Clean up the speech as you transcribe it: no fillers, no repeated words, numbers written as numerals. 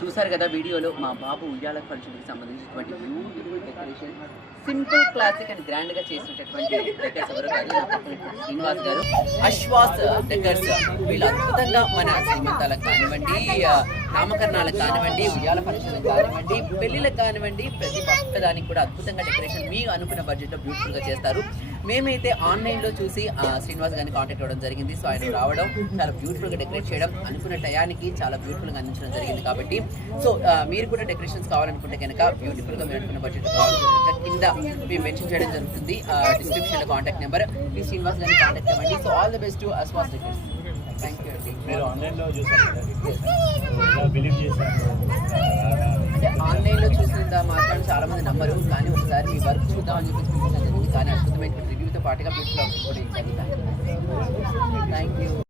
చూసారు కదా వీడియోలో మా బాబు ఉయ్యాల ఫంక్షన్కి సంబంధించినటువంటి beautiful decoration, simple classic and grand గా చేసినటువంటి డెకర్స్ ఎవరు కాదు, శ్రీనివాస్ గారు, అశ్వాస్ డెకర్స్. వీళ్ళు అద్భుతంగా మన శ్రీమంతాలకు కానివ్వండి, నామకరణాలకు కానివ్వండి, ఉయ్యాల ఫంక్షన్లకు కానివ్వండి, పెళ్లిళ్ళకి కానివ్వండి, ప్రతి ఒక్కదానికి కూడా అద్భుతంగా డెకరేషన్ మీ అనుకున్న బడ్జెట్ లో బ్యూటిఫుల్ గా చేస్తారు. మేమైతే ఆన్లైన్ లో చూసి శ్రీనివాస్ గారిని కాంటాక్ట్ అవ్వడం జరిగింది. సో ఆయన రావడం, చాలా బ్యూటిఫుల్ గా డెకరేట్ చేయడం, అనుకున్న టయానికి చాలా బ్యూటిఫుల్ గా అందించడం జరిగింది. కాబట్టి సో మీరు కూడా డెకరేషన్స్ కావాలనుకుంటే కనుక, బ్యూటిఫుల్ గా మీరు అనుకున్న బడ్జెట్ కావాలనుకుంటే కింద మేము మెన్షన్ చేయడం జరుగుతుంది డిస్క్రిప్షన్ లో కాంటాక్ట్ నెంబర్. మీ శ్రీనివాస్ గారిని కాంటాక్ట్ అవ్వండి. So all the best to Ashwas decors. Thank you అండి. మీరు ఆన్లైన్లో చూసారు, బిలీవ్ చేశారు అంటే ఆన్లైన్లో చూసినంత మాత్రం చాలా మంది నమ్మరు, కానీ ఒకసారి మీ వర్క్ చూద్దామని చెప్పేసి జరిగింది. కానీ అద్భుతమైన రివ్యూతో పాటుగా బ్యూటిఫుల్ కూడా థ్యాంక్ యూ.